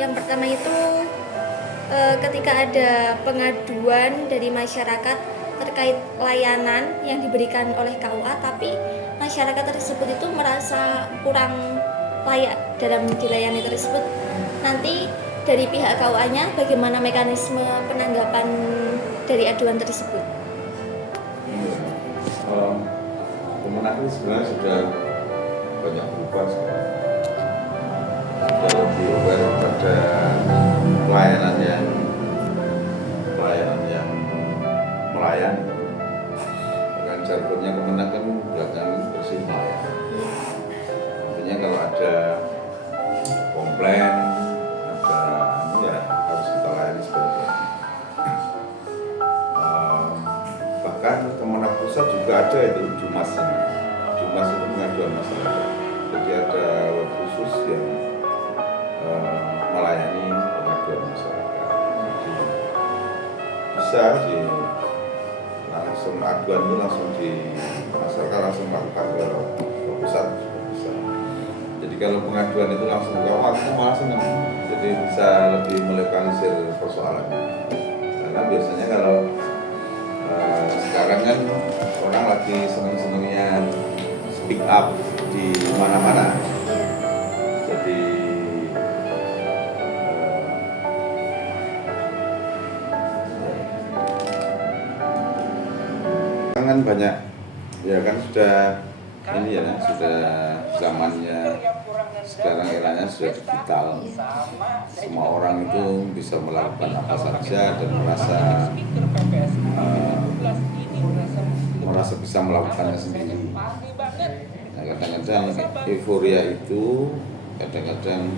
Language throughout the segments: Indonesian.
Yang pertama itu ketika ada pengaduan dari masyarakat terkait layanan yang diberikan oleh KUA, tapi masyarakat tersebut itu merasa kurang layak dalam dilayani tersebut. Nanti dari pihak KUA-nya bagaimana mekanisme penanggapan dari aduan tersebut? Kemenaker sebenarnya sudah banyak berubah sekarang. Sudah lebih aware pada pelayanan yang melayani. Dengan jargonnya Kemenaker belakangan bersih melayani. Artinya kalau ada komplain, harus kita layani seperti itu. Bahkan Kemenak Pusat juga ada itu Jumas itu pengaduan masyarakat. Jadi ada web khusus yang melayani pengaduan masyarakat. Jadi bisa langsung aduan itu langsung masyarakat langsung melakukan ke pusat bisa. Jadi kalau pengaduan itu langsung ke waktu malah senang. Jadi bisa lebih melokalisir persoalannya. Karena biasanya kalau sekarang kan orang lagi seneng-senengnya speak up di mana-mana. Jadi kan banyak ya kan sudah ini ya sudah zamannya sekarang eranya sudah digital. Semua orang itu bisa melakukan apa saja dan merasa bisa melakukannya sendiri. Nah, kadang-kadang euforia itu kadang-kadang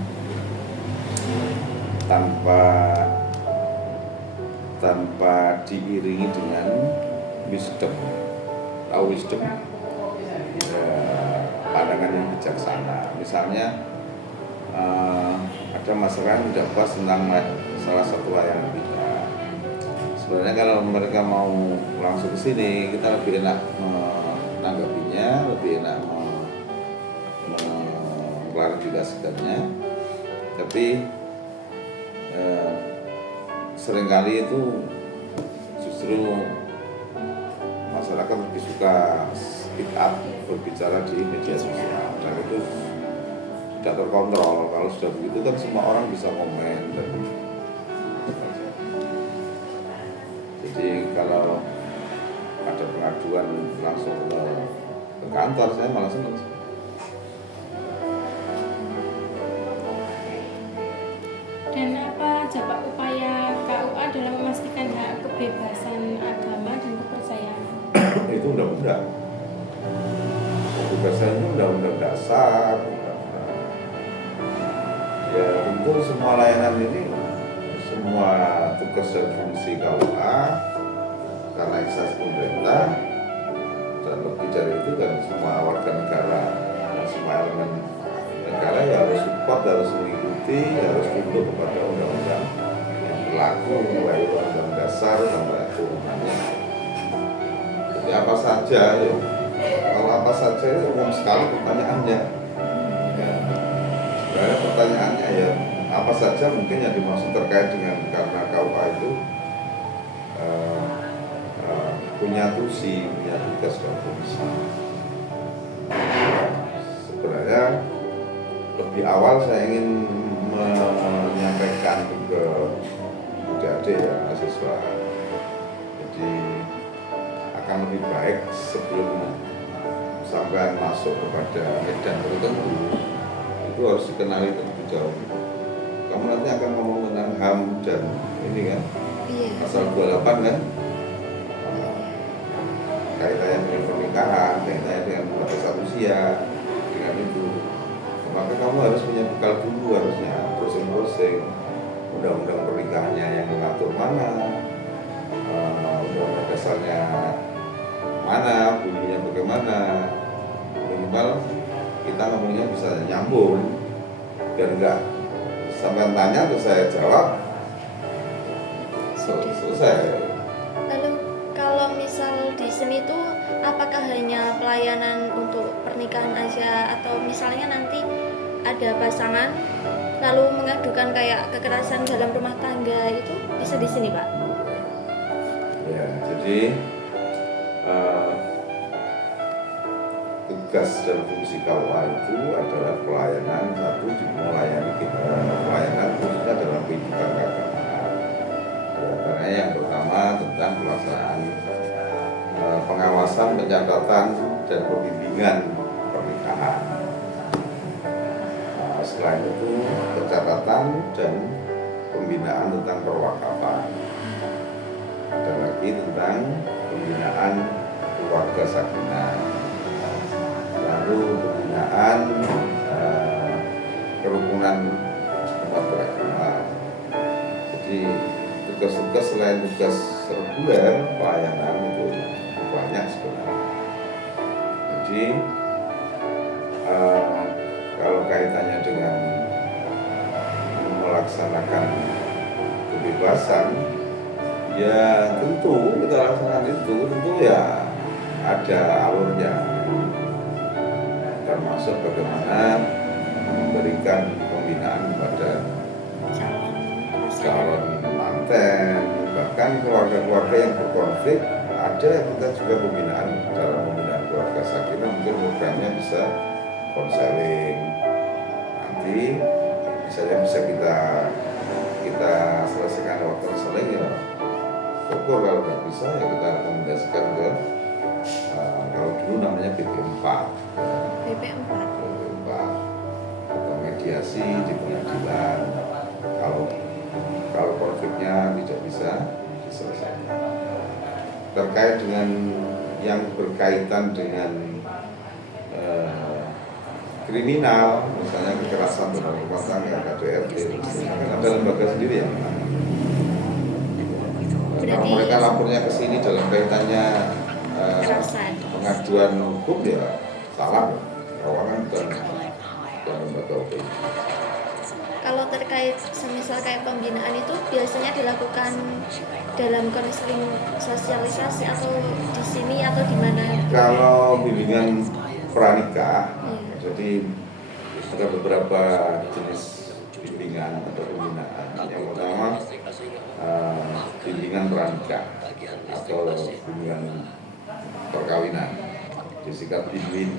tanpa diiringi dengan wisdom. Tahu wisdom? Ya, pandangan yang bijaksana. Misalnya ada masyarakat yang tidak puas tentang salah satu layanan kita. Sebenarnya kalau mereka mau langsung ke sini, kita lebih enak menanggapinya, lebih enak mengklarifikasikannya. Tapi seringkali itu justru masyarakat lebih suka speak up, berbicara di media sosial, dan itu tidak terkontrol. Kalau sudah begitu kan semua orang bisa komen dan jadi kalau ada pengaduan langsung ke kantor, saya malah senang. Dan apa aja Pak upaya KUA dalam memastikan hak kebebasan agama dan kepercayaan? Itu undang-undang. Kebebasan itu undang-undang dasar. Ya tentu semua layanan ini, semua tugas dan fungsi KUA karena instansi pemerintah dan lebih dari itu kan semua warga negara, semua elemen negara ya harus support, harus mengikuti, harus tunduk kepada undang-undang yang berlaku mulai undang-undang dasar sampai turunannya. Jadi apa saja ya, kalau apa saja itu umum sekali pertanyaannya. Ya, sebenarnya pertanyaannya ya apa saja mungkin yang dimaksud terkait dengan karena KUA itu punya tugas dan fungsi. Sebenarnya lebih awal saya ingin menyampaikan ke adik-adik ya mahasiswa. Jadi akan lebih baik sebelum sampai masuk kepada medan tertentu itu harus dikenali terlebih dahulu. Kamu nanti akan ngomong tentang HAM dan ini kan, pasal 28 kan, kaitannya dengan pernikahan, kaitannya dengan batasan usia, dengan itu. Maka kamu harus punya bekal dulu harusnya, browsing undang-undang pernikahannya yang mengatur mana, undang-undang dasarnya mana, bunyinya bagaimana. Minimal kita ngomongnya bisa nyambung dan enggak sampai tanya terus saya jawab selesai. Lalu kalau misal di sini itu apakah hanya pelayanan untuk pernikahan aja atau misalnya nanti ada pasangan lalu mengadukan kayak kekerasan dalam rumah tangga itu bisa di sini Pak? Ya, jadi tugas dan fungsi KUA itu adalah pelayanan pelayanan khususnya dalam kehidupan keagamaan. Karena yang pertama tentang pelaksanaan pengawasan, pencatatan dan pembimbingan pernikahan. Selain itu pencatatan dan pembinaan tentang perwakafan. Ada lagi tentang pembinaan keluarga sakinah. Lalu pembinaan kerukunan umat beragama. Jadi tugas-tugas selain tugas reguler pelayanan itu banyak sebenarnya. Jadi kalau kaitannya dengan melaksanakan kebebasan, ya tentu kita laksanakan itu tentu ya ada alurnya, termasuk bagaimana memberikan pembinaan kepada calon manten, bahkan keluarga-keluarga yang berkonflik ada kita juga pembinaan dalam pembinaan keluarga sakinah. Mungkin programnya bisa konseling, nanti misalnya bisa kita selesaikan lewat konseling ya syukur, kalau nggak bisa ya kita rekomendasikan ke kalau dulu namanya BP4 atau mediasi di pengadilan kalau konfliknya tidak bisa diselesaikan. Terkait dengan yang berkaitan dengan kriminal, misalnya kekerasan dalam rumah tangga, KDRT, ada lembaga sendiri yang menangani. Kalau mereka lapornya ke sini dalam kaitannya pengaduan hukum ya salah, orang bukan lembaga hukum. Kalau terkait semisal kayak pembinaan itu biasanya dilakukan dalam konseling sosialisasi atau di sini atau di mana? Kalau bimbingan pranikah, jadi ada beberapa jenis bimbingan atau pembinaan. Yang pertama bimbingan pranikah atau bimbingan perkawinan, disingkat bimbing.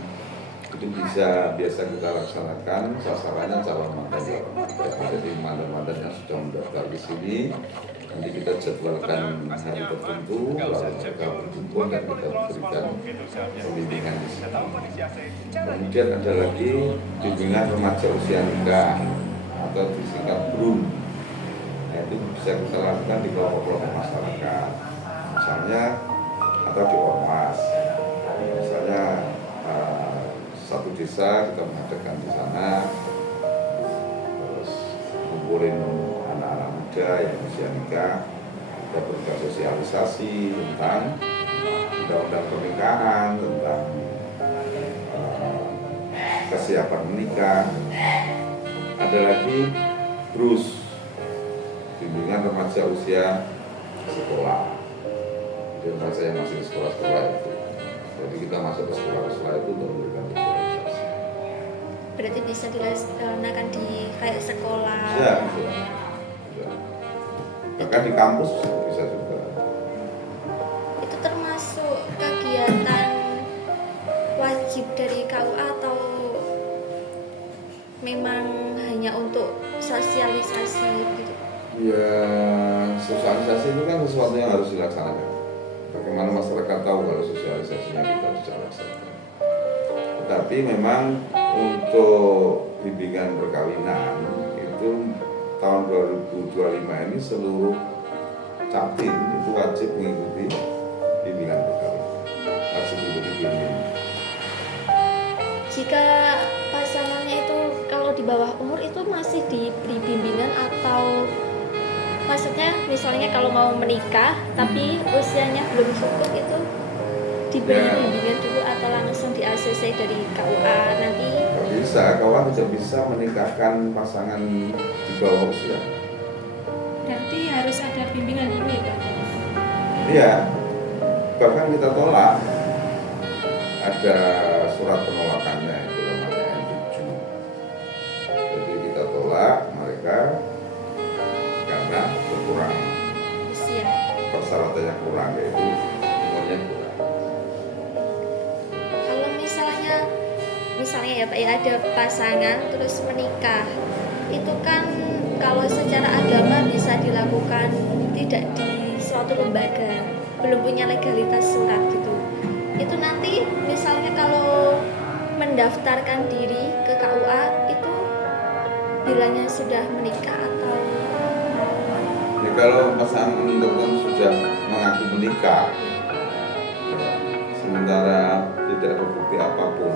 Itu biasa kita laksanakan, sasarannya calon mantan. Jadi mantan-mantan yang sudah mendaftar di sini, nanti kita jadwalkan hari tertentu, lalu mereka berkumpul dan kita berikan pembimbingan di sini. Kemudian ada lagi bimbingan remaja usia nikah atau disingkat BRUN. Nah, itu bisa kita lakukan di kelompok-kelompok masyarakat, misalnya atau di ormas, misalnya satu desa kita mengadakan di sana, terus ngumpulin anak-anak muda yang usia nikah, kita berikan sosialisasi tentang undang-undang pernikahan, tentang kesiapan menikah. Ada lagi BRUS, bimbingan remaja usia sekolah, jadi remaja yang masih di sekolah-sekolah itu. Jadi kita masuk ke sekolah-sekolah itu untuk memberikan sosialisasi. Berarti bisa dilaksanakan di kayak sekolah? Ya, bisa. Bahkan di kampus bisa juga. Itu termasuk kegiatan wajib dari KUA atau memang hanya untuk sosialisasi gitu? Ya, sosialisasi itu kan sesuatu yang harus dilaksanakan. Bagaimana masyarakat tahu kalau sosialisasinya kita bisa laksanakan. Tetapi memang untuk bimbingan perkawinan itu tahun 2025 ini seluruh capim itu wajib mengikuti bimbingan perkawinan. Wajib mengikuti bimbingan. Jika pasangannya itu kalau di bawah umur itu masih diberi bimbingan atau maksudnya misalnya kalau mau menikah tapi usianya belum cukup itu diberi bimbingan dulu atau langsung di ACC dari KUA nanti? Tidak bisa, KUA tidak bisa menikahkan pasangan di bawah usia. Berarti harus ada bimbingan dulu ya Pak? Iya, bahkan kita tolak, ada surat penolakannya itu namanya N7. Jadi kita tolak, dijaga karena berkurang usia. persyaratannya kurang, yaitu umurnya kurang. Kalau misalnya ya Pak ya, ada pasangan terus menikah, itu kan kalau secara agama bisa dilakukan tidak di suatu lembaga, belum punya legalitas surat gitu. Itu nanti misalnya kalau mendaftarkan diri ke KUA itu bilangnya sudah menikah atau Jadi kalau pasangan tertentu sudah mengaku menikah, ya, sementara tidak ada bukti apapun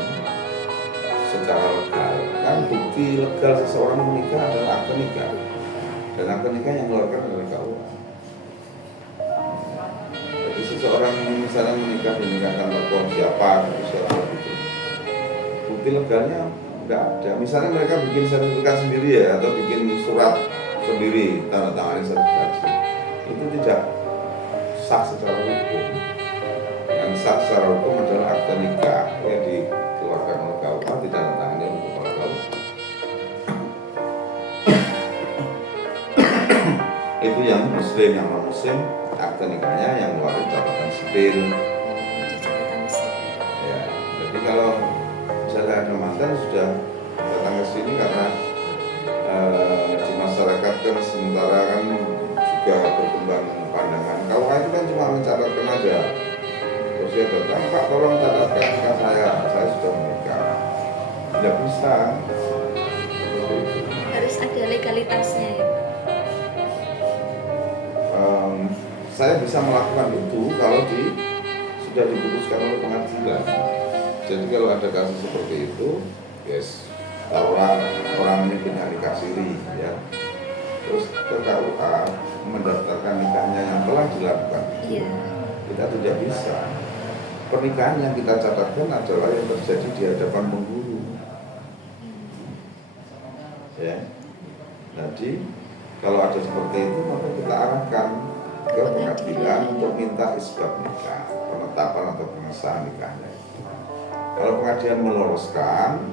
secara legal, kan bukti legal seseorang menikah adalah akte nikah, dan akte nikah yang mengeluarkan adalah KUA. Jadi seseorang misalnya menikahkan tokoh siapa gitu, bukti legalnya nggak ada. Misalnya mereka bikin sertifikat sendiri ya, atau bikin surat sendiri, tanda tangan sertifikasi, itu tidak sah secara hukum. Yang sah secara hukum adalah akte nikah yang dikeluarkan oleh KUA, ditandatangani oleh kepala KUA. Itu yang muslim, yang non muslim akte nikahnya yang ngeluarin catatan sipil. di catatan sipil. Ya, jadi kalau misalnya ada mantan sudah datang ke sini karena di masyarakat kan sementara kan juga berkembang pandangan. Kalau itu kan cuma mencatatkan aja. Terus dia datang, Pak tolong catatkan nikah saya sudah menikah. Tidak bisa. Seperti itu. Harus ada legalitasnya ya. Saya bisa melakukan itu kalau sudah diputuskan oleh pengadilan. Jadi kalau ada kasus seperti itu, yes, orang ini punya nikah siri, ya, terus ke KUA mendaftarkan nikahnya yang telah dilakukan, Iya. kita tidak bisa. Pernikahan yang kita catatkan adalah yang terjadi di hadapan penghulu, ya. Jadi kalau ada seperti itu maka kita arahkan ke pengadilan untuk minta isbat nikah, penetapan atau pengesahan nikahnya. Kalau pengadilan meloloskan,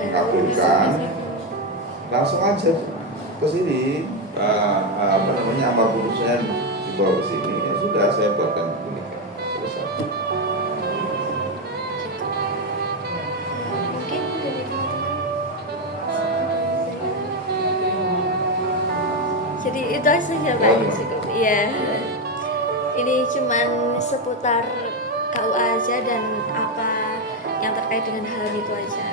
mengabulkan, langsung aja ke sini, amar putusnya dibawa ke sini, ya sudah saya buatkan nikah, selesai. Gitu. Mungkin dari jadi itu saja Pak. Cukup. Iya. Ini cuman seputar KUA aja dan apa yang terkait dengan hal itu aja.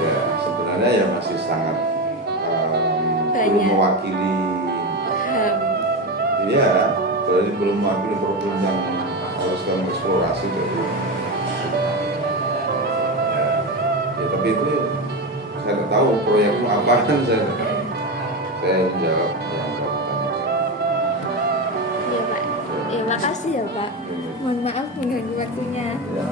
Ya sebenarnya ya masih sangat belum Banyak. mewakili, iya, berarti belum mewakili problem yang harus kami eksplorasi dari. Ya tapi itu saya tidak tahu proyekmu apa kan saya jawab yang kamu tanyakan. Iya Pak. Ya makasih ya Pak. Mohon maaf mengganggu waktunya. Ya.